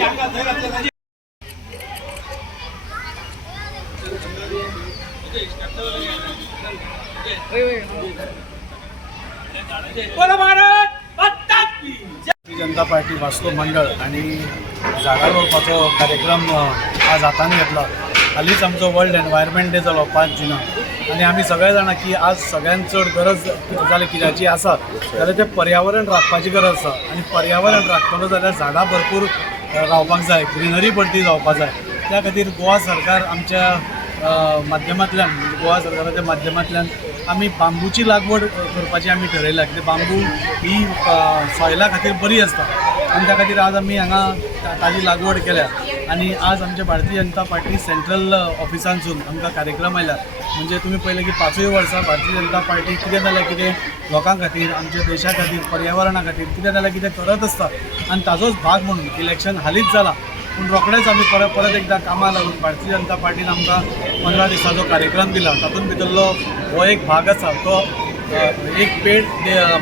Bharatiya Janata party Vasco मंडळ आणि झाडां लावपाचो कार्यक्रम आज हातान घेतला। हालींच आमचो वर्ल्ड एनवायरमेंट डे जालो 5 जुनाक आणि आमी सगळे जाणां की आज सगळ्यांत चड गरज जाल्यार कित्याची आसा जाल्यार ते पर्यावरण राखपाची गरज आसा आणि पर्यावरण राखतलो जाल्यार झाडां भरपूर रावपाक जाय, ग्रीनरी बड्डी जावपाक जाय। त्या खातीर गोवा सरकार आमच्या माध्यमांतल्यान गोवा सरकाराच्या माध्यमांतल्यान आमी बांबूची लागवड करपाची आमी ठरयल्या, कित्याक बांबू ही सॉयला खातीर बरी आसता आणि त्या खातीर आज आमी हांगा ताजी लागवड केल्या। आणि आज आमच्या भारतीय जनता पार्टी सेंट्रल ऑफिसांसून आमकां कार्यक्रम आयला। म्हणजे तुम्ही पळयलें की 5 वर्सां भारतीय जनता पार्टी कितें जाल्यार कितें लोकां खातीर, आमच्या देशा खातीर, पर्यावरणा खातीर कितें जाल्यार कितें करत आसता आणि ताजोच भाग म्हणून इलेक्शन हालींच जाला पूण रोखडेंच आमी परत एकदा कामां लागून भारतीय जनता पार्टीन आमकां 15 दिसांचो कार्यक्रम दिला। तातूंत भितरलो हो एक भाग आसा तो एक पेड़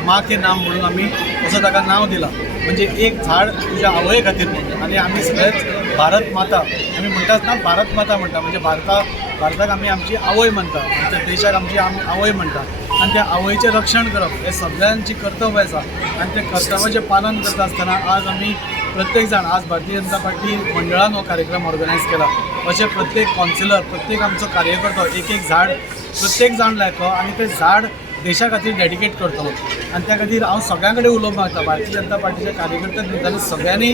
माँ के नाम म्हणून आमी असं ताका नाव दिलां, म्हणजे एक झाड तुज्या आवय खातीर म्हणून। आणि आमी सगळेच भारत माता आमी म्हणटाच ना, भारत माता म्हणटा म्हणजे भारताक आमी आमची आवय म्हणटा, आमच्या देशाक आमची आवय म्हणटा आणि त्या आवयचें रक्षण करप हे सगळ्यांची कर्तव्य आसा। आणि त्या कर्तव्याचें पालन करता आसतना आज आमी प्रत्येक जाण आज भारतीय जनता पार्टी मंडळान हो कार्यक्रम ऑर्गनायज केला। अशें प्रत्येक कावन्सिलर, प्रत्येक आमचो कार्यकर्तो एक झाड प्रत्येक जाण लायतलो आणि ते झाड देशा खातीर डेडिकेट करतलो। आणि त्या खातीर हांव सगळ्यां कडेन उलोवंक मागता, भारतीय जनता पार्टीच्या कार्यकर्त्यांक भितर सगळ्यांनी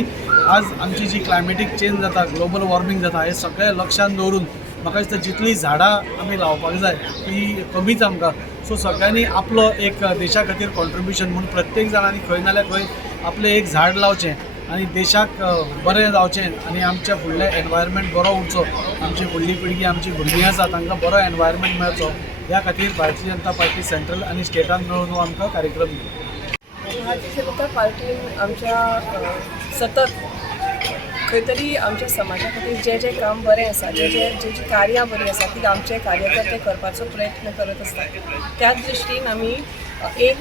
आज आमची जी क्लायमेटीक चेंज जाता, ग्लोबल वॉर्मिंग जाता, हे सगळें लक्षांत दवरून म्हाका दिसता जितली झाडां आमी लावपाक जाय ती कमीच आमकां। सो सगळ्यांनी आपलो एक देशा खातीर कॉन्ट्रिब्युशन म्हणून प्रत्येक जाणांनी खंय नाल्यार खंय आपलें एक झाड लावचें आणि देशाक बरें जावचें आणि आमच्या फुडले एनवायरमेंट बरो उरचो, आमची फुडली पिळगी, आमची भुरगीं आसा तांकां बरो एनवायरमेंट मेळचो, ह्या खातीर भारतीय जनता पार्टी सेंट्रल आणि स्टेटान मेळून हो आमकां कार्यक्रम दिलो। भारतीय जनता पार्टीन आमच्या सतत खंय तरी आमच्या समाजा खातीर जे काम बरें आसा, जे कार्यां बरीं आसा ती आमचे कार्यकर्ते करपाचो प्रयत्न करत आसतात। त्याच दृश्टीन आमी एक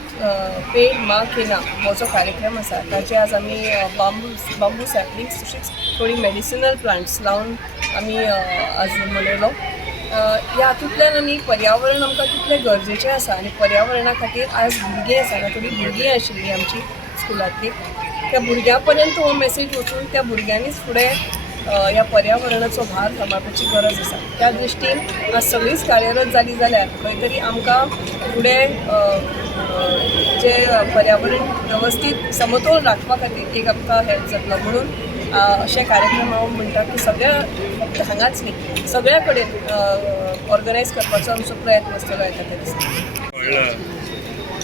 पेड़ माँ के नाम हो जो कार्यक्रम आसा ताचे आज आमी बांबू सॅपलिंग्स तशीच थोडी मेडिसिनल प्लांट्स लावन आमी आज मनयलो। ह्या हातूंतल्यान आमी पर्यावरण आमकां कितलें गरजेचें आसा आणि पर्यावरणा खातीर आज भुरगीं आसा, थोडी भुरगीं आशिल्लीं आमची स्कुलांतली, त्या भुरग्यां पर्यंत हो मेसेज वचून त्या भुरग्यांनीच फुडें ह्या पर्यावरणाचो भार सांबाळपाची गरज आसा। त्या दृश्टीन आज सगळींच कार्यरत जाली जाल्यार खंय तरी आमकां फुडें जे पर्यावरण वेवस्थीत समतोल राखपा खातीर एक आमकां हेल्प जातलो। म्हणून अशे कार्यक्रम हांव म्हणटा की सगळ्या फक्त हांगाच न्ही सगळ्या कडेन ऑर्गनायज करपाचो आमचो प्रयत्न आसतलो येता ते दिसता।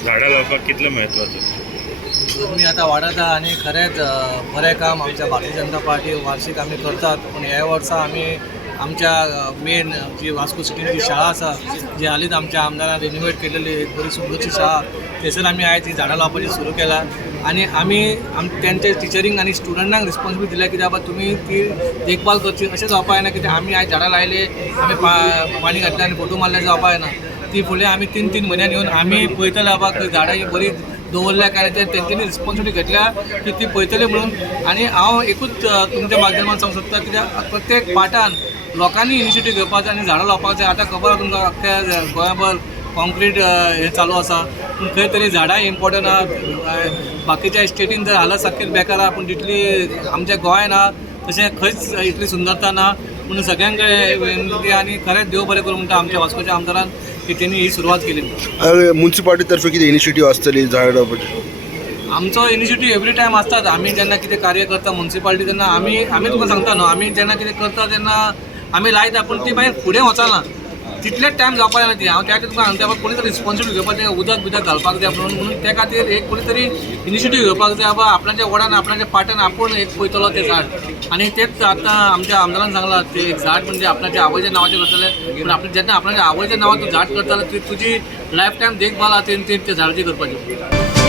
झाडां लावपाक कितलें म्हत्वाचें तुम्ही आता वाढता आणि खरेंच बरें काम आमच्या भारतीय जनता पार्टी वार्षिक आमी करतात। पण ह्या वर्सा आमी आमच्या मेन जी वास्को सिटीन जी शाळा आसा जी हालींच आमच्या आमदारान रिनोवेट केलेली एक बरी सुंदरशी शाळा, थंयसर आमी आयज ही झाडां लावपाची सुरू केला। आणि आमी तेंचे टिचरींक आनी स्टुडंटांक रिस्पॉन्सिबिलिटी दिल्या की बाबा तुमी ती देखभाल करची। अशें जावपा जायना की आमी आयज झाडां लायले, आमी पाणी घातलें आनी फोटो मारले जावपा जायना। ती फुडें आमी 3-3 म्हयन्यान येवन आमी पळयतले बाबा झाडां ही बरी दवरल्या काय तेंच्यांनी रिस्पॉन्सिबिलिटी घेतल्या की ती पळयतली म्हणून। आणि हांव एकूच तुमच्या माध्यमान सांगूंक सोदता कित्याक प्रत्येक पार्टान लोकांनी इनिशिएटीव घेवपाक जाय आणि झाडां लावपाक जाय। आतां खबर आसा तुमकां अख्ख्या गोंयभर कॉन्क्रीट हे चालू आसा, पूण खंय तरी झाडां इम्पॉर्टंट आहा। बाकीच्या स्टेटीन जर हालत सारकें बेकार आहा, पूण तितली आमच्या गोंयान आहा तशें खंयच इतली सुंदरता ना। म्हणून सगळ्यां कडेन विनंती आनी खरेंच देव बरें करूं म्हणटा आमच्या वास्कोच्या आमदारान की त्यांनी ही सुरवात केली। म्युन्सिपालिटी तर्फे कितें इनिशिएटीव आसतली झाड लावपाची? आमचो इनिशिएटीव एवरी टायम आसतात। आमी जेन्ना कितें कार्य करता म्युन्सिपालिटी तेन्ना आमी तुमकां सांगता न्हू, आमी जेन्ना कितें करता तेन्ना आमी लायता, पूण ती मागीर फुडें वचना, तितलेच टायम जावपा जायना ती। हांव त्या खातीर तुमकां सांगता कोणी तरी रिस्पॉन्सिबिलिटी घेवपाक जाय, उदक बिदक घालपाक जाय म्हणून त्या खातीर एक कोणी तरी इनिशिएटीव घेवपाक जाय बाबा आपणाच्या वडान आपणाच्या पाट्यान आपूण एक पळयतलो तें झाड। आणि तेच आतां आमच्या आमदारान सांगलां ते एक झाड म्हणजे आपणाच्या आवयच्या नांवाचें करतले, पण आपण जेन्ना आपणाच्या आवयच्या नांवान तूं झाड करतले तुजी लायफ टायम देखभाल आहा ते झाडाची करपाची।